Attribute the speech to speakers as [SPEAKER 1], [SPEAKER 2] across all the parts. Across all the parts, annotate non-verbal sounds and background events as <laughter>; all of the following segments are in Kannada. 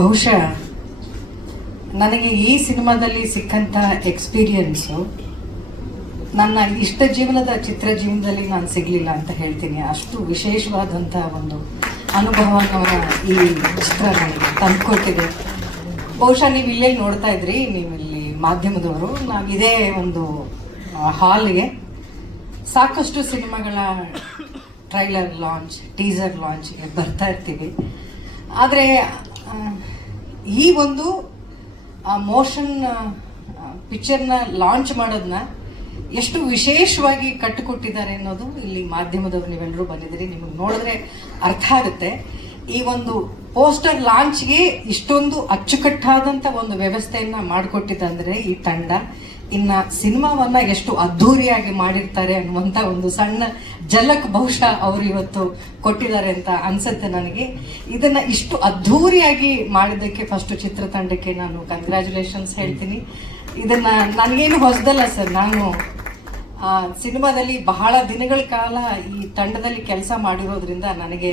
[SPEAKER 1] ಬಹುಶಃ ನನಗೆ ಈ ಸಿನಿಮಾದಲ್ಲಿ ಸಿಕ್ಕಂಥ ಎಕ್ಸ್ಪೀರಿಯನ್ಸು ನನ್ನ ಇಷ್ಟ ಜೀವನದ ಚಿತ್ರ ಜೀವನದಲ್ಲಿ ನಾನು ಸಿಗಲಿಲ್ಲ ಅಂತ ಹೇಳ್ತೀನಿ. ಅಷ್ಟು ವಿಶೇಷವಾದಂಥ ಒಂದು ಅನುಭವನ ಈ ಚಿತ್ರ ತಂದುಕೊಟ್ಟಿದೆ. ಬಹುಶಃ ನೀವು ಇಲ್ಲೇ ನೋಡ್ತಾ ಇದ್ರಿ, ನೀವು ಇಲ್ಲಿ ಮಾಧ್ಯಮದವರು. ನಾವು ಇದೇ ಒಂದು ಹಾಲ್ಗೆ. ಸಾಕಷ್ಟು ಸಿನಿಮಾಗಳ ಟ್ರೈಲರ್ ಲಾಂಚ್, ಟೀಸರ್ ಲಾಂಚ್ಗೆ ಬರ್ತಾ ಇರ್ತೀವಿ. ಆದರೆ ಈ ಒಂದು ಮೋಷನ್ ಪಿಕ್ಚರ್ನ ಲಾಂಚ್ ಮಾಡೋದನ್ನ ಎಷ್ಟು ವಿಶೇಷವಾಗಿ ಕಟ್ಟಿಕೊಟ್ಟಿದ್ದಾರೆ ಅನ್ನೋದು ಇಲ್ಲಿ ಮಾಧ್ಯಮದವರು ನೀವೆಲ್ಲರೂ ಬಂದಿದ್ದೀರಿ, ನಿಮಗೆ ನೋಡಿದ್ರೆ ಅರ್ಥ ಆಗುತ್ತೆ. ಈ ಒಂದು ಪೋಸ್ಟರ್ ಲಾಂಚ್ಗೆ ಇಷ್ಟೊಂದು ಅಚ್ಚುಕಟ್ಟಾದಂಥ ಒಂದು ವ್ಯವಸ್ಥೆಯನ್ನು ಮಾಡಿಕೊಟ್ಟಿದ್ದಂದರೆ ಈ ತಂಡ. ಇನ್ನ ಸಿನಿಮಾವನ್ನ ಎಷ್ಟು ಅದ್ಧೂರಿಯಾಗಿ ಮಾಡಿರ್ತಾರೆ ಅನ್ನುವಂತ ಒಂದು ಸಣ್ಣ ಜಲಕ್ ಬಹುಶಃ ಅವರು ಇವತ್ತು ಕೊಟ್ಟಿದ್ದಾರೆ ಅಂತ ಅನ್ಸುತ್ತೆ ನನಗೆ. ಇದನ್ನ ಇಷ್ಟು ಅದ್ಧೂರಿಯಾಗಿ ಮಾಡಿದ್ದಕ್ಕೆ ಫಸ್ಟ್ ಚಿತ್ರತಂಡಕ್ಕೆ ನಾನು ಕಂಗ್ರ್ಯಾಚುಲೇಷನ್ಸ್ ಹೇಳ್ತೀನಿ. ಇದನ್ನ ನನಗೇನು ಹೊಸದಲ್ಲ ಸರ್ ನಾನು ಆ, ಸಿನಿಮಾದಲ್ಲಿ ಬಹಳ ದಿನಗಳ ಕಾಲ ಈ ತಂಡದಲ್ಲಿ ಕೆಲಸ ಮಾಡಿರೋದ್ರಿಂದ ನನಗೆ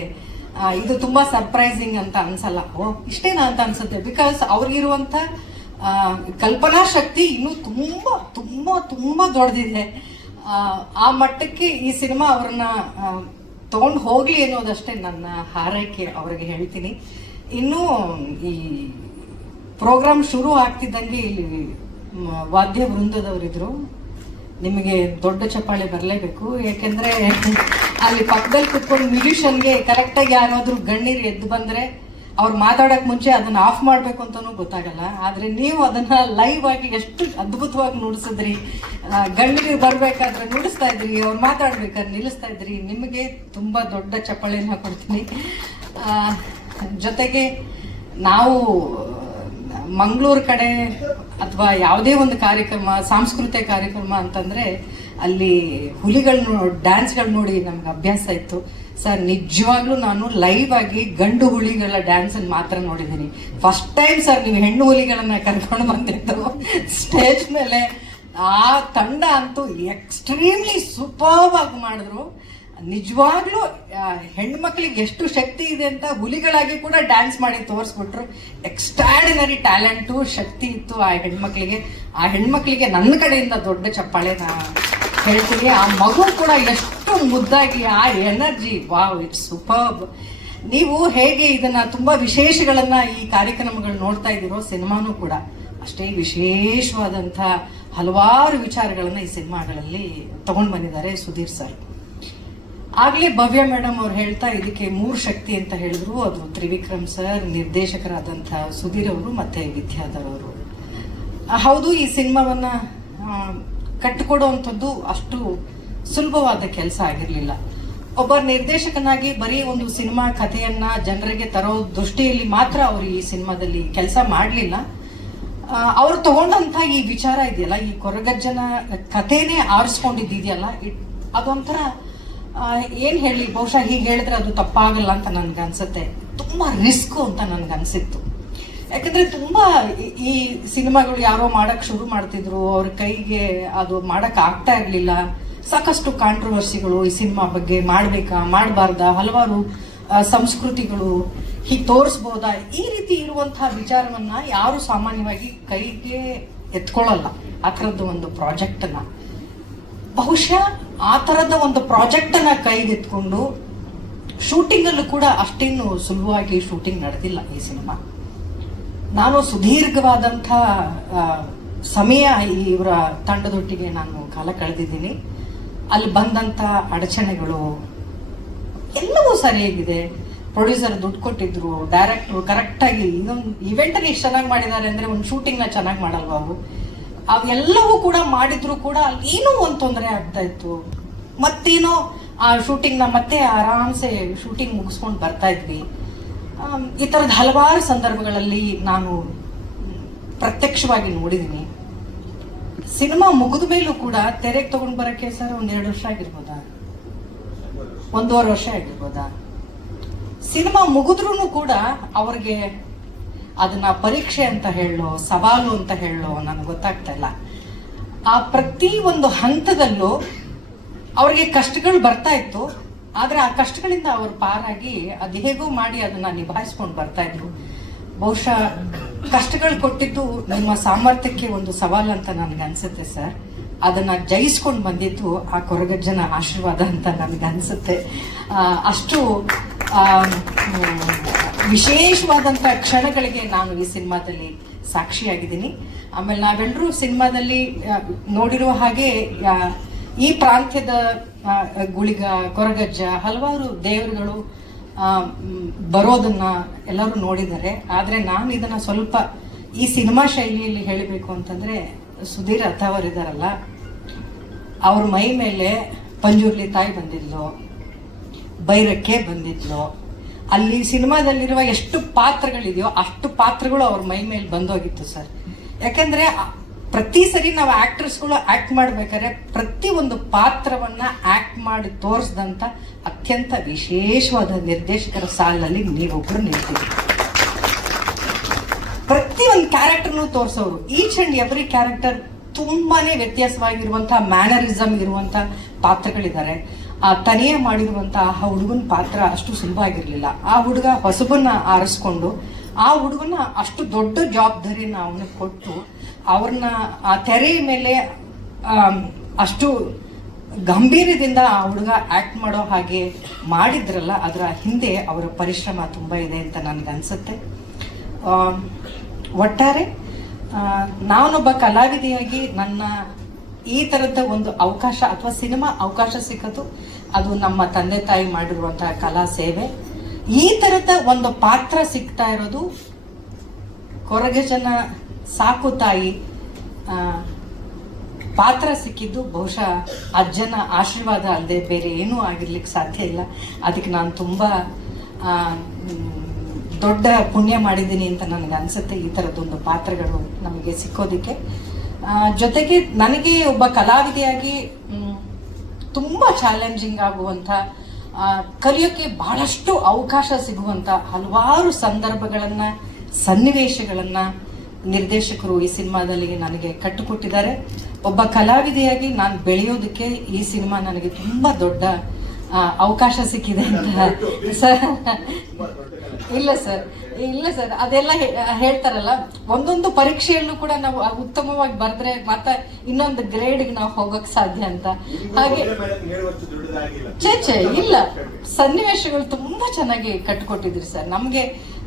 [SPEAKER 1] ಇದು ತುಂಬಾ ಸರ್ಪ್ರೈಸಿಂಗ್ ಅಂತ ಅನ್ಸಲ್ಲ. ಓ ಇಷ್ಟೇನಾ ಅಂತ ಅನ್ಸುತ್ತೆ. ಬಿಕಾಸ್ ಅವ್ರಿಗಿರುವಂತ ಆ, ಕಲ್ಪನಾ ಶಕ್ತಿ ಇನ್ನೂ ತುಂಬ ತುಂಬ ತುಂಬ ದೊಡ್ಡದಿದೆ. ಆ, ಮಟ್ಟಕ್ಕೆ ಈ ಸಿನಿಮಾ ಅವ್ರನ್ನ ತಗೊಂಡು ಹೋಗ್ಲಿ ಅನ್ನೋದಷ್ಟೇ ನನ್ನ ಹಾರೈಕೆ ಅವರಿಗೆ ಹೇಳ್ತೀನಿ. ಇನ್ನು ಈ ಪ್ರೋಗ್ರಾಮ್ ಶುರು ಆಗ್ತಿದ್ದಂಗೆ ಇಲ್ಲಿ ವಾದ್ಯ ವೃಂದದವರಿದ್ರು. ನಿಮಗೆ ದೊಡ್ಡ ಚಪ್ಪಾಳೆ ಬರಲೇಬೇಕು. ಯಾಕೆಂದ್ರೆ ಅಲ್ಲಿ ಪಕ್ಕದಲ್ಲಿ ಕುತ್ಕೊಂಡು ಮ್ಯೂಸಿಷಿಯನ್ಗೆ ಕರೆಕ್ಟಾಗಿ ಯಾರಾದ್ರೂ ಗಣ್ಯರು ಎದ್ದು ಬಂದ್ರೆ ಅವ್ರು ಮಾತಾಡಕ್ ಮುಂಚೆ ಅದನ್ನ ಆಫ್ ಮಾಡ್ಬೇಕು ಅಂತಾನೂ ಗೊತ್ತಾಗಲ್ಲ. ಆದ್ರೆ ನೀವು ಅದನ್ನ ಲೈವ್ ಆಗಿ ಎಷ್ಟು ಅದ್ಭುತವಾಗಿ ನುಡಿಸಿದ್ರಿ. ಗಂಡಿಗೆ ಬರ್ಬೇಕಾದ್ರೆ ನುಡಿಸ್ತಾ ಇದ್ರಿ, ಅವ್ರು ಮಾತಾಡ್ಬೇಕಾದ್ರೆ ನಿಲ್ಲಿಸ್ತಾ ಇದ್ರಿ. ನಿಮಗೆ ತುಂಬಾ ದೊಡ್ಡ ಚಪ್ಪಳಿನ ಕೊಡ್ತೀನಿ. ಜೊತೆಗೆ ನಾವು, ಮಂಗಳೂರು ಕಡೆ ಅಥವಾ ಯಾವುದೇ ಒಂದು ಕಾರ್ಯಕ್ರಮ, ಸಾಂಸ್ಕೃತಿಕ ಕಾರ್ಯಕ್ರಮ ಅಂತಂದ್ರೆ ಅಲ್ಲಿ ಹುಲಿಗಳು ಡ್ಯಾನ್ಸ್ಗಳು ನೋಡಿ ನಮ್ಗೆ ಅಭ್ಯಾಸ ಇತ್ತು. ಸರ್, ನಿಜವಾಗ್ಲೂ ನಾನು ಲೈವ್ ಆಗಿ ಗಂಡು ಹುಲಿಗಳ ಡ್ಯಾನ್ಸ್ ಅನ್ನು ಮಾತ್ರ ನೋಡಿದ್ದೀನಿ. ಫಸ್ಟ್ ಟೈಮ್ ಸರ್, ನೀವು ಹೆಣ್ಣು ಹುಲಿಗಳನ್ನ ಕರ್ಕೊಂಡು ಬಂದಿದ್ದು. ಸ್ಟೇಜ್ ಮೇಲೆ ಆ ತಂಡ ಅಂತೂ ಎಕ್ಸ್ಟ್ರೀಮ್ಲಿ ಆಗಿ ಮಾಡಿದ್ರು. ನಿಜವಾಗ್ಲೂ ಹೆಣ್ಮಕ್ಳಿಗೆ ಎಷ್ಟು ಶಕ್ತಿ ಇದೆ ಅಂತ ಹುಲಿಗಳಾಗಿ ಕೂಡ ಡ್ಯಾನ್ಸ್ ಮಾಡಿ ತೋರಿಸ್ಬಿಟ್ರು. ಎಕ್ಸ್ಟ್ರಾಡಿನರಿ ಟ್ಯಾಲೆಂಟು ಶಕ್ತಿ ಇತ್ತು ಆ ಹೆಣ್ಮಕ್ಳಿಗೆ. ಆ ಹೆಣ್ಮಕ್ಳಿಗೆ ನನ್ನ ಕಡೆಯಿಂದ ದೊಡ್ಡ ಚಪ್ಪಾಳೆ ನಾ ಹೇಳ್ತೀನಿ. ಆ ಮಗು ಕೂಡ ಎಷ್ಟು ಮುದ್ದಾಗಿ ಆ ಎನರ್ಜಿ, ವಾವ್ ಇಟ್ಸ್ ಸೂಪರ್ಬ್ ನೀವು ಹೇಗೆ ಇದನ್ನ ತುಂಬಾ ವಿಶೇಷಗಳನ್ನ ಈ ಕಾರ್ಯಕ್ರಮಗಳು ನೋಡ್ತಾ ಇದ್ದೀರೋ ಸಿನಿಮಾನೂ ಕೂಡ ಅಷ್ಟೇ ವಿಶೇಷವಾದಂಥ ಹಲವಾರು ವಿಚಾರಗಳನ್ನು ಈ ಸಿನಿಮಾಗಳಲ್ಲಿ ತಗೊಂಡು ಬಂದಿದ್ದಾರೆ ಸುಧೀರ್ ಸರ್. ಆಗ್ಲೇ ಭವ್ಯ ಮೇಡಮ್ ಅವ್ರು ಹೇಳ್ತಾ ಇದಕ್ಕೆ ಮೂರು ಶಕ್ತಿ ಅಂತ ಹೇಳಿದ್ರು. ಅದು ತ್ರಿವಿಕ್ರಮ್ ಸರ್, ನಿರ್ದೇಶಕರಾದಂಥ ಸುಧೀರ್ ಅವರು ಮತ್ತೆ ವಿದ್ಯಾಧರ್ ಅವರು. ಹೌದು, ಈ ಸಿನಿಮಾವನ್ನ ಕಟ್ಟಿಕೊಡೋ ಕಟ್ಟಿಕೊಡುವಂಥದ್ದು ಅಷ್ಟು ಸುಲಭವಾದ ಕೆಲಸ ಆಗಿರಲಿಲ್ಲ. ಒಬ್ಬ ನಿರ್ದೇಶಕನಾಗಿ ಬರೀ ಒಂದು ಸಿನಿಮಾ ಕಥೆಯನ್ನ ಜನರಿಗೆ ತರೋ ದೃಷ್ಟಿಯಲ್ಲಿ ಮಾತ್ರ ಅವರು ಈ ಸಿನಿಮಾದಲ್ಲಿ ಕೆಲಸ ಮಾಡಲಿಲ್ಲ. ಅವ್ರು ತಗೊಂಡಂತ ಈ ವಿಚಾರ ಇದೆಯಲ್ಲ, ಈ ಕೊರಗಜ್ಜನ ಕಥೆನೇ ಆರಿಸ್ಕೊಂಡಿದ್ದಿದೆಯಲ್ಲ ಇಟ್- ಅದೊಂಥರ ಏನು ಹೇಳಿ, ಬಹುಶಃ ಹೀಗೆ ಹೇಳಿದ್ರೆ ಅದು ತಪ್ಪಾಗಲ್ಲ ಅಂತ ನನ್ಗೆ ಅನ್ಸುತ್ತೆ. ತುಂಬಾ ರಿಸ್ಕ್ ಅಂತ ನನ್ಗೆ ಅನ್ಸಿತ್ತು. ಯಾಕಂದ್ರೆ ತುಂಬಾ ಈ ಸಿನಿಮಾಗಳು ಯಾರೋ ಮಾಡಕ್ ಶುರು ಮಾಡ್ತಿದ್ರು, ಅವ್ರ ಕೈಗೆ ಅದು ಮಾಡಕ್ ಆಗ್ತಾ ಇರ್ಲಿಲ್ಲ. ಸಾಕಷ್ಟು ಕಾಂಟ್ರವರ್ಸಿಗಳು ಈ ಸಿನಿಮಾ ಬಗ್ಗೆ ಮಾಡಬೇಕಾ, ಮಾಡಬಾರ್ದಾ, ಹಲವಾರು ಸಂಸ್ಕೃತಿಗಳು ಹೀಗೆ ತೋರಿಸ್ಬೋದಾ? ಈ ರೀತಿ ಇರುವಂತಹ ವಿಚಾರವನ್ನ ಯಾರು ಸಾಮಾನ್ಯವಾಗಿ ಕೈಗೆ ಎತ್ಕೊಳ್ಳಲ್ಲ. ಆ ಥರದ್ದು ಒಂದು ಪ್ರಾಜೆಕ್ಟ್ ಅನ್ನ ಬಹುಶಃ ಆ ಥರದ ಒಂದು ಪ್ರಾಜೆಕ್ಟ್ ಅನ್ನ ಕೈಗೆತ್ಕೊಂಡು ಶೂಟಿಂಗಲ್ಲೂ ಕೂಡ ಅಷ್ಟೇನು ಸುಲಭವಾಗಿ ಶೂಟಿಂಗ್ ನಡೆದಿಲ್ಲ ಈ ಸಿನಿಮಾ. ನಾನು ಸುದೀರ್ಘವಾದಂಥ ಸಮಯ ಇವರ ತಂಡದೊಟ್ಟಿಗೆ ನಾನು ಕಾಲ ಕಳೆದಿದ್ದೀನಿ. ಅಲ್ಲಿ ಬಂದಂಥ ಅಡಚಣೆಗಳು ಎಲ್ಲವೂ ಸರಿಯಾಗಿದೆ. ಪ್ರೊಡ್ಯೂಸರ್ ದುಡ್ಡು ಕೊಟ್ಟಿದ್ರು ಡೈರೆಕ್ಟ್ರು ಕರೆಕ್ಟಾಗಿ ಇನ್ನೊಂದು ಇವೆಂಟಲ್ಲಿ ಎಷ್ಟು ಚೆನ್ನಾಗಿ ಮಾಡಿದ್ದಾರೆ ಅಂದರೆ ಒಂದು ಶೂಟಿಂಗ್ನ ಚೆನ್ನಾಗಿ ಮಾಡಲ್ವ ಅವರು? ಅವೆಲ್ಲವೂ ಕೂಡ ಮಾಡಿದ್ರು ಕೂಡ ಅಲ್ಲಿ ಏನೋ ಒಂದು ತೊಂದರೆ ಆಗ್ತಾ ಇತ್ತು. ಮತ್ತೇನೋ ಆ ಶೂಟಿಂಗ್ನ ಮತ್ತೆ ಆರಾಮ್ಸೆ ಶೂಟಿಂಗ್ ಮುಗಿಸ್ಕೊಂಡು ಬರ್ತಾ ಇದ್ವಿ. ಈ ಥರದ ಹಲವಾರು ಸಂದರ್ಭಗಳಲ್ಲಿ ನಾನು ಪ್ರತ್ಯಕ್ಷವಾಗಿ ನೋಡಿದ್ದೀನಿ ಸಿನಿಮಾ ಮುಗಿದ ಮೇಲೂ ಕೂಡ ತೆರೆಗೆ ತಗೊಂಡು ಬರೋಕ್ಕೆ ಸರ್ ಒಂದ್ ಎರಡು ವರ್ಷ ಆಗಿರ್ಬೋದಾ? ಒಂದೂವರೆ ವರ್ಷ ಆಗಿರ್ಬೋದಾ? ಸಿನಿಮಾ ಮುಗಿದ್ರೂ ಕೂಡ ಅವ್ರಿಗೆ ಅದನ್ನ ಪರೀಕ್ಷೆ ಅಂತ ಹೇಳೋ, ಸವಾಲು ಅಂತ ಹೇಳೋ ನನಗೆ ಗೊತ್ತಾಗ್ತಾ ಇಲ್ಲ. ಆ ಪ್ರತಿ ಒಂದು ಹಂತದಲ್ಲೂ ಅವ್ರಿಗೆ ಕಷ್ಟಗಳು ಬರ್ತಾ ಇತ್ತು. ಆದ್ರೆ ಆ ಕಷ್ಟಗಳಿಂದ ಅವ್ರು ಪಾರಾಗಿ ಅದು ಹೇಗೋ ಮಾಡಿ ಅದನ್ನ ನಿಭಾಯಿಸ್ಕೊಂಡು ಬರ್ತಾ ಇದ್ರು. ಬಹುಶಃ ಕಷ್ಟಗಳು ಕೊಟ್ಟಿದ್ದು ನಿಮ್ಮ ಸಾಮರ್ಥ್ಯಕ್ಕೆ ಒಂದು ಸವಾಲು ಅಂತ ನನಗೆ ಅನ್ಸುತ್ತೆ ಸರ್. ಅದನ್ನ ಜಯಿಸ್ಕೊಂಡು ಬಂದಿದ್ದು ಆ ಕೊರಗಜ್ಜನ ಆಶೀರ್ವಾದ ಅಂತ ನನಗೆ ಅನ್ಸುತ್ತೆ. ಅಷ್ಟು ವಿಶೇಷವಾದಂಥ ಕ್ಷಣಗಳಿಗೆ ನಾನು ಈ ಸಿನಿಮಾದಲ್ಲಿ ಸಾಕ್ಷಿಯಾಗಿದ್ದೀನಿ. ಆಮೇಲೆ ನಾವೆಲ್ಲರೂ ಸಿನಿಮಾದಲ್ಲಿ ನೋಡಿರೋ ಹಾಗೆ ಈ ಪ್ರಾಂತ್ಯದ ಗುಳಿಗ, ಕೊರಗಜ್ಜ, ಹಲವಾರು ದೇವರುಗಳು ಬರೋದನ್ನ ಎಲ್ಲರೂ ನೋಡಿದ್ದಾರೆ. ಆದರೆ ನಾನು ಇದನ್ನ ಸ್ವಲ್ಪ ಈ ಸಿನಿಮಾ ಶೈಲಿಯಲ್ಲಿ ಹೇಳಬೇಕು ಅಂತಂದ್ರೆ ಸುಧೀರ್ ಅಥವರಿದಾರಲ್ಲ ಅವ್ರ ಮೈ ಮೇಲೆ ಪಂಜುರ್ಲಿ ತಾಯಿ ಬಂದಿದ್ಲು ಬೈರಕ್ಕೆ ಬಂದಿದ್ಲು. ಅಲ್ಲಿ ಸಿನಿಮಾದಲ್ಲಿರುವ ಎಷ್ಟು ಪಾತ್ರಗಳಿದೆಯೋ ಅಷ್ಟು ಪಾತ್ರಗಳು ಅವ್ರ ಮೈ ಮೇಲೆ ಬಂದೋಗಿತ್ತು ಸರ್. ಯಾಕಂದ್ರೆ ಪ್ರತಿ ಸರಿ ನಾವು ಆಕ್ಟ್ರೆಸ್ಗಳು ಆಕ್ಟ್ ಮಾಡ್ಬೇಕಾದ್ರೆ ಪ್ರತಿ ಒಂದು ಪಾತ್ರವನ್ನ ಆಕ್ಟ್ ಮಾಡಿ ತೋರಿಸಿದಂತ ಅತ್ಯಂತ ವಿಶೇಷವಾದ ನಿರ್ದೇಶಕರ ಸಾಲಿನಲ್ಲಿ ನೀವೊಬ್ರು ನಿಲ್ತೀವಿ ಪ್ರತಿ ಒಂದು ಕ್ಯಾರೆಕ್ಟರ್ನು ತೋರಿಸೋರು. ಈಚ್ ಅಂಡ್ ಎವ್ರಿ ಕ್ಯಾರೆಕ್ಟರ್ ತುಂಬಾನೇ ವ್ಯತ್ಯಾಸವಾಗಿರುವಂತಹ ಮ್ಯಾನರಿಸಮ್ ಇರುವಂತ ಪಾತ್ರಗಳಿದ್ದಾರೆ. ಆ ತನಿಯ ಮಾಡಿರುವಂಥ ಆ ಹುಡುಗನ ಪಾತ್ರ ಅಷ್ಟು ಸುಲಭ ಆಗಿರಲಿಲ್ಲ. ಆ ಹುಡುಗ ಹೊಸಬನ್ನ ಆರಿಸ್ಕೊಂಡು, ಆ ಹುಡುಗನ ಅಷ್ಟು ದೊಡ್ಡ ಜವಾಬ್ದಾರಿನ ಅವನಿಗೆ ಕೊಟ್ಟು ಅವ್ರನ್ನ ಆ ತೆರೆಯ ಮೇಲೆ ಅಷ್ಟು ಗಂಭೀರದಿಂದ ಆ ಹುಡುಗ ಆಕ್ಟ್ ಮಾಡೋ ಹಾಗೆ ಮಾಡಿದ್ರಲ್ಲ ಅದರ ಹಿಂದೆ ಅವರ ಪರಿಶ್ರಮ ತುಂಬ ಇದೆ ಅಂತ ನನಗೆ ಆ, ಒಟ್ಟಾರೆ ನಾನೊಬ್ಬ ಕಲಾವಿದೆಯಾಗಿ ನನ್ನ ಈ ಥರದ ಒಂದು ಅವಕಾಶ ಅಥವಾ ಸಿನಿಮಾ ಅವಕಾಶ ಸಿಕ್ಕದು ಅದು ನಮ್ಮ ತಂದೆ ತಾಯಿ ಮಾಡಿರುವಂತಹ ಕಲಾ ಸೇವೆ. ಈ ಥರದ ಒಂದು ಪಾತ್ರ ಸಿಗ್ತಾ ಇರೋದು ಕೊರಗಜನ ಸಾಕು ತಾಯಿ. ಪಾತ್ರ ಸಿಕ್ಕಿದ್ದು ಬಹುಶಃ ಅಜ್ಜನ ಆಶೀರ್ವಾದ ಅಲ್ಲದೆ ಬೇರೆ ಏನೂ ಆಗಿರ್ಲಿಕ್ಕೆ ಸಾಧ್ಯ ಇಲ್ಲ. ಅದಕ್ಕೆ ನಾನು ತುಂಬ ದೊಡ್ಡ ಪುಣ್ಯ ಮಾಡಿದ್ದೀನಿ ಅಂತ ನನಗೆ ಅನಿಸುತ್ತೆ ಈ ಥರದ್ದೊಂದು ಪಾತ್ರಗಳು ನಮಗೆ ಸಿಕ್ಕೋದಕ್ಕೆ. ಜೊತೆಗೆ ನನಗೆ ಒಬ್ಬ ಕಲಾವಿದೆಯಾಗಿ ತುಂಬ ಚಾಲೆಂಜಿಂಗ್ ಆಗುವಂಥ ಕಲಿಯೋಕ್ಕೆ ಬಹಳಷ್ಟು ಅವಕಾಶ ಸಿಗುವಂಥ ಹಲವಾರು ಸಂದರ್ಭಗಳನ್ನು, ಸನ್ನಿವೇಶಗಳನ್ನ ನಿರ್ದೇಶಕರು ಈ ಸಿನಿಮಾದಲ್ಲಿ ನನಗೆ ಕಟ್ಟಿಕೊಟ್ಟಿದ್ದಾರೆ. ಒಬ್ಬ ಕಲಾವಿದೆಯಾಗಿ ನಾನು ಬೆಳೆಯೋದಕ್ಕೆ ಈ ಸಿನಿಮಾ ನನಗೆ ತುಂಬಾ ದೊಡ್ಡ ಅವಕಾಶ ಸಿಕ್ಕಿದೆ ಅಂತ. ಸರ್ <laughs> ಇಲ್ಲ ಸರ್ ಇಲ್ಲ ಸರ್. ಅದೆಲ್ಲ ಹೇಳ್ತಾರಲ್ಲ ಒಂದೊಂದು ಪರೀಕ್ಷೆಯಲ್ಲೂ ಕೂಡ ನಾವು ಉತ್ತಮವಾಗಿ ಬರೆದ್ರೆ ಮತ್ತೆ ಇನ್ನೊಂದು ಗ್ರೇಡ್ಗೆ ನಾವು ಹೋಗಕ್ ಸಾಧ್ಯ ಅಂತ. ಹಾಗೆ ಛೇ ಛೇ ಇಲ್ಲ. ಸನ್ನಿವೇಶಗಳು ತುಂಬಾ ಚೆನ್ನಾಗಿ ಕಟ್ಕೊಟ್ಟಿದ್ರಿ ಸರ್. ನಮಗೆ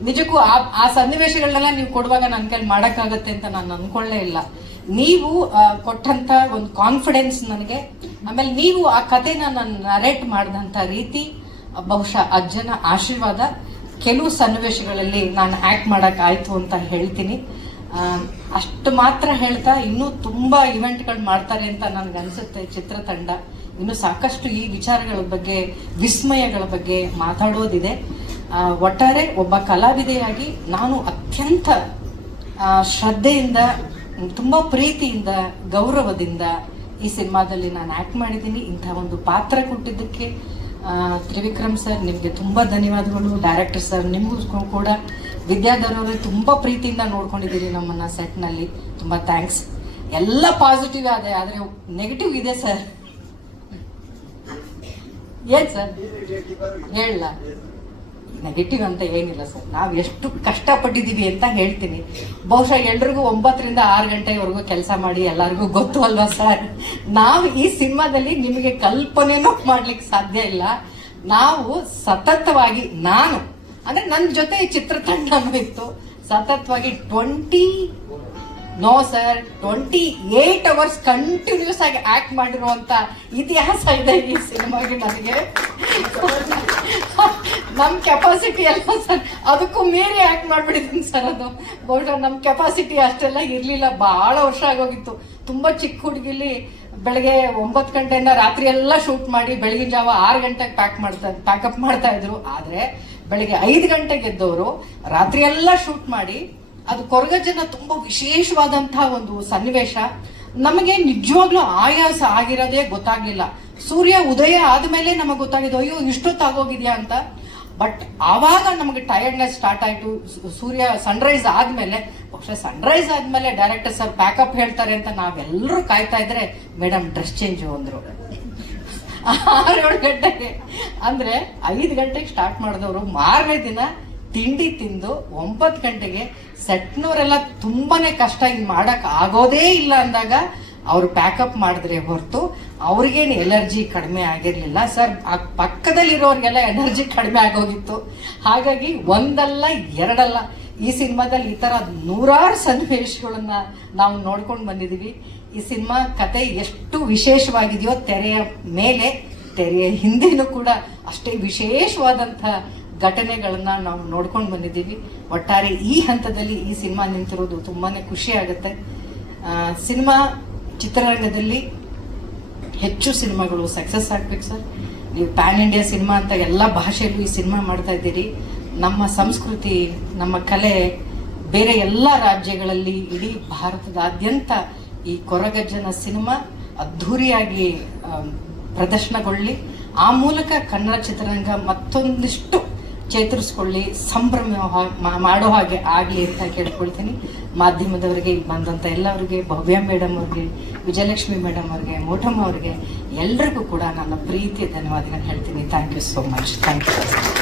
[SPEAKER 1] ನಿಜಕ್ಕೂ ಆ ಆ ಸನ್ನಿವೇಶಗಳನ್ನೆಲ್ಲ ನೀವು ಕೊಡುವಾಗ ನನ್ನ ಕೈಲಿ ಮಾಡೋಕ್ಕಾಗತ್ತೆ ಅಂತ ನಾನು ಅನ್ಕೊಳ್ಳೇ ಇಲ್ಲ. ನೀವು ಕೊಟ್ಟಂತ ಒಂದು ಕಾನ್ಫಿಡೆನ್ಸ್ ನನಗೆ ಆಮೇಲೆ ನೀವು ಆ ಕಥೆನ ನಾನು ನರೇಟ್ ಮಾಡಿದಂಥ ರೀತಿ, ಬಹುಶಃ ಅಜ್ಜನ ಆಶೀರ್ವಾದ, ಕೆಲವು ಸನ್ನಿವೇಶಗಳಲ್ಲಿ ನಾನು ಆಕ್ಟ್ ಮಾಡೋಕ್ಕಾಯಿತು ಅಂತ ಹೇಳ್ತೀನಿ. ಅಷ್ಟು ಮಾತ್ರ ಹೇಳ್ತಾ ಇನ್ನೂ ತುಂಬಾ ಇವೆಂಟ್ಗಳು ಮಾಡ್ತಾರೆ ಅಂತ ನನ್ಗೆ ಅನ್ಸುತ್ತೆ ಚಿತ್ರತಂಡ ಇನ್ನು ಸಾಕಷ್ಟು ಈ ವಿಚಾರಗಳ ಬಗ್ಗೆ, ವಿಸ್ಮಯಗಳ ಬಗ್ಗೆ ಮಾತಾಡೋದಿದೆ. ಒಟ್ಟಾರೆ ಒಬ್ಬ ಕಲಾವಿದೆಯಾಗಿ ನಾನು ಅತ್ಯಂತ ಶ್ರದ್ಧೆಯಿಂದ, ತುಂಬಾ ಪ್ರೀತಿಯಿಂದ, ಗೌರವದಿಂದ ಈ ಸಿನಿಮಾದಲ್ಲಿ ನಾನು ಆ್ಯಕ್ಟ್ ಮಾಡಿದ್ದೀನಿ. ಇಂಥ ಒಂದು ಪಾತ್ರ ಕೊಟ್ಟಿದ್ದಕ್ಕೆ ತ್ರಿವಿಕ್ರಮ್ ಸರ್ ನಿಮಗೆ ತುಂಬ ಧನ್ಯವಾದಗಳು. ಡೈರೆಕ್ಟರ್ ಸರ್ ನಿಮಗೂ ಕೂಡ ವಿದ್ಯಾಧರ್ ಅವರು ತುಂಬಾ ಪ್ರೀತಿಯಿಂದ ನೋಡ್ಕೊಂಡಿದ್ದೀರಿ ನಮ್ಮನ್ನು ಸೆಟ್ನಲ್ಲಿ. ತುಂಬ ಥ್ಯಾಂಕ್ಸ್. ಎಲ್ಲ ಪಾಸಿಟಿವ್ ಆದರೆ ಆದರೆ ನೆಗೆಟಿವ್ ಇದೆ ಸರ್. ಏನು ಸರ್? ಹೇಳ ನೆಗೆಟಿವ್ ಅಂತ ಏನಿಲ್ಲ ಸರ್ ನಾವು ಎಷ್ಟು ಕಷ್ಟಪಟ್ಟಿದ್ದೀವಿ ಅಂತ ಹೇಳ್ತೀನಿ. ಬಹುಶಃ ಎಲ್ರಿಗೂ ಒಂಬತ್ತರಿಂದ ಆರು ಗಂಟೆವರೆಗೂ ಕೆಲಸ ಮಾಡಿ ಎಲ್ಲರಿಗೂ ಗೊತ್ತು ಅಲ್ವಾ ಸರ್ ನಾವು ಈ ಸಿನಿಮಾದಲ್ಲಿ ನಿಮಗೆ ಕಲ್ಪನೆನೂ ಮಾಡ್ಲಿಕ್ಕೆ ಸಾಧ್ಯ ಇಲ್ಲ. ನಾವು ಸತತವಾಗಿ, ನಾನು, ಅಂದ್ರೆ ನನ್ನ ಜೊತೆ ಚಿತ್ರತಂಡ ಇತ್ತು. ಸತತವಾಗಿ twenty no sir twenty eight hours continuous ಆಗಿ ಆಕ್ಟ್ ಮಾಡಿರುವಂತ ಇತಿಹಾಸ ಇದೆ ಈ ಸಿನಿಮಾಗೆ ನನಗೆ. ನಮ್ ಕೆಪಾಸಿಟಿ ಎಲ್ಲ ಸರ್ ಅದಕ್ಕೂ ಮೀರಿ ಆಕ್ಟ್ ಮಾಡ್ಬಿಟ್ಟಿದ್ದೀನಿ ಸರ್ ಅದು. ಬಹುಶಃ ನಮ್ಮ ಕೆಪಾಸಿಟಿ ಅಷ್ಟೆಲ್ಲ ಇರಲಿಲ್ಲ. ಬಹಳ ವರ್ಷ ಆಗೋಗಿತ್ತು. ತುಂಬಾ ಚಿಕ್ಕ ಹುಡುಗಿಲಿ ಬೆಳಗ್ಗೆ ಒಂಬತ್ತು ಗಂಟೆಯಿಂದ ರಾತ್ರಿ ಎಲ್ಲ ಶೂಟ್ ಮಾಡಿ ಬೆಳಗಿನ ಜಾವ ಆರು ಗಂಟೆಗೆ ಪ್ಯಾಕ್ ಮಾಡ್ತಾ ಪ್ಯಾಕಪ್ ಮಾಡ್ತಾ ಇದ್ರು. ಆದ್ರೆ ಬೆಳಗ್ಗೆ ಐದು ಗಂಟೆಗೆ ಎದ್ದವರು ರಾತ್ರಿ ಎಲ್ಲ ಶೂಟ್ ಮಾಡಿ, ಅದು ಕೊರಗಜ್ಜನ ತುಂಬಾ ವಿಶೇಷವಾದಂತಹ ಒಂದು ಸನ್ನಿವೇಶ. ನಮಗೆ ನಿಜವಾಗ್ಲೂ ಆಯಾಸ ಆಗಿರೋದೇ ಗೊತ್ತಾಗ್ಲಿಲ್ಲ. ಸೂರ್ಯ ಉದಯ ಆದಮೇಲೆ ನಮಗೆ ಗೊತ್ತಾಗಿದ್ದು, ಅಯ್ಯೋ ಇಷ್ಟೊತ್ತಾಗೋಗಿದ್ಯಾ ಅಂತ. ಬಟ್ ಆವಾಗ ನಮಗೆ ಟಯರ್ಡ್ನೆಸ್ ಸ್ಟಾರ್ಟ್ ಆಯ್ತು. ಸೂರ್ಯ ಸನ್ರೈಸ್ ಆದಮೇಲೆ, ಬಹುಶಃ ಸನ್ರೈಸ್ ಆದಮೇಲೆ ಡೈರೆಕ್ಟರ್ ಸರ್ ಪ್ಯಾಕಪ್ ಹೇಳ್ತಾರೆ ಅಂತ ನಾವೆಲ್ಲರೂ ಕಾಯ್ತಾ ಇದ್ರೆ, ಮೇಡಮ್ ಡ್ರೆಸ್ ಚೇಂಜ್ ಅಂದರು. ಆರು ಏಳು ಗಂಟೆಗೆ. ಅಂದ್ರೆ ಐದು ಗಂಟೆಗೆ ಸ್ಟಾರ್ಟ್ ಮಾಡಿದವರು, ಮಾರನೇ ದಿನ ತಿಂಡಿ ತಿಂದು ಒಂಬತ್ತು ಗಂಟೆಗೆ ಸೆಟ್ನವರೆಲ್ಲ ತುಂಬಾನೇ ಕಷ್ಟ, ಇನ್ ಮಾಡಕ್ ಆಗೋದೇ ಇಲ್ಲ ಅಂದಾಗ ಅವ್ರು ಪ್ಯಾಕಪ್ ಮಾಡಿದ್ರೆ ಹೊರತು ಅವ್ರಿಗೇನು ಎಲರ್ಜಿ ಕಡಿಮೆ ಆಗಿರಲಿಲ್ಲ. ಸರ್ ಆ ಪಕ್ಕದಲ್ಲಿರೋರಿಗೆಲ್ಲ ಎನರ್ಜಿ ಕಡಿಮೆ ಆಗೋಗಿತ್ತು. ಹಾಗಾಗಿ ಒಂದಲ್ಲ, ಎರಡಲ್ಲ, ಈ ಸಿನಿಮಾದಲ್ಲಿ ಈ ಥರ ನೂರಾರು ಸನ್ನಿವೇಶಗಳನ್ನ ನಾವು ನೋಡ್ಕೊಂಡು ಬಂದಿದ್ದೀವಿ ಈ ಸಿನಿಮಾ ಕತೆ ಎಷ್ಟು ವಿಶೇಷವಾಗಿದೆಯೋ ತೆರೆಯ ಮೇಲೆ, ತೆರೆಯ ಹಿಂದೆನೂ ಕೂಡ ಅಷ್ಟೇ ವಿಶೇಷವಾದಂಥ ಘಟನೆಗಳನ್ನ ನಾವು ನೋಡ್ಕೊಂಡು ಬಂದಿದ್ದೀವಿ ಒಟ್ಟಾರೆ ಈ ಹಂತದಲ್ಲಿ ಈ ಸಿನಿಮಾ ನಿಂತಿರೋದು ತುಂಬಾನೇ ಖುಷಿ ಆಗುತ್ತೆ. ಸಿನಿಮಾ ಚಿತ್ರರಂಗದಲ್ಲಿ ಹೆಚ್ಚು ಸಿನಿಮಾಗಳು ಸಕ್ಸಸ್ ಆಗ್ಬೇಕು ಸರ್ ನೀವು ಪ್ಯಾನ್ ಇಂಡಿಯಾ ಸಿನಿಮಾ ಅಂತ ಎಲ್ಲ ಭಾಷೆಯಲ್ಲೂ ಈ ಸಿನಿಮಾ ಮಾಡ್ತಾ ಇದ್ದೀರಿ. ನಮ್ಮ ಸಂಸ್ಕೃತಿ, ನಮ್ಮ ಕಲೆ, ಬೇರೆ ಎಲ್ಲ ರಾಜ್ಯಗಳಲ್ಲಿ ಇಡೀ ಭಾರತದಾದ್ಯಂತ ಈ ಕೊರಗಜ್ಜನ ಸಿನಿಮಾ ಅದ್ಧೂರಿಯಾಗಿ ಪ್ರದರ್ಶನಗೊಳ್ಳಿ. ಆ ಮೂಲಕ ಕನ್ನಡ ಚಿತ್ರರಂಗ ಮತ್ತೊಂದಿಷ್ಟು ಚೇತರಿಸ್ಕೊಳ್ಳಿ, ಸಂಭ್ರಮ ಮಾಡೋ ಹಾಗೆ ಆಗಲಿ ಅಂತ ಕೇಳ್ಕೊಳ್ತೀನಿ. ಮಾಧ್ಯಮದವರಿಗೆ ಬಂದಂಥ ಎಲ್ಲರಿಗೆ, ಭವ್ಯ ಮೇಡಮ್ ಅವ್ರಿಗೆ, ವಿಜಯಲಕ್ಷ್ಮಿ ಮೇಡಮ್ ಅವ್ರಿಗೆ ಮೋಟಮ್ಮ ಅವ್ರಿಗೆ, ಎಲ್ರಿಗೂ ಕೂಡ ನನ್ನ ಪ್ರೀತಿ ಧನ್ಯವಾದಗಳನ್ನು ಹೇಳ್ತೀನಿ. Thank you so much thank you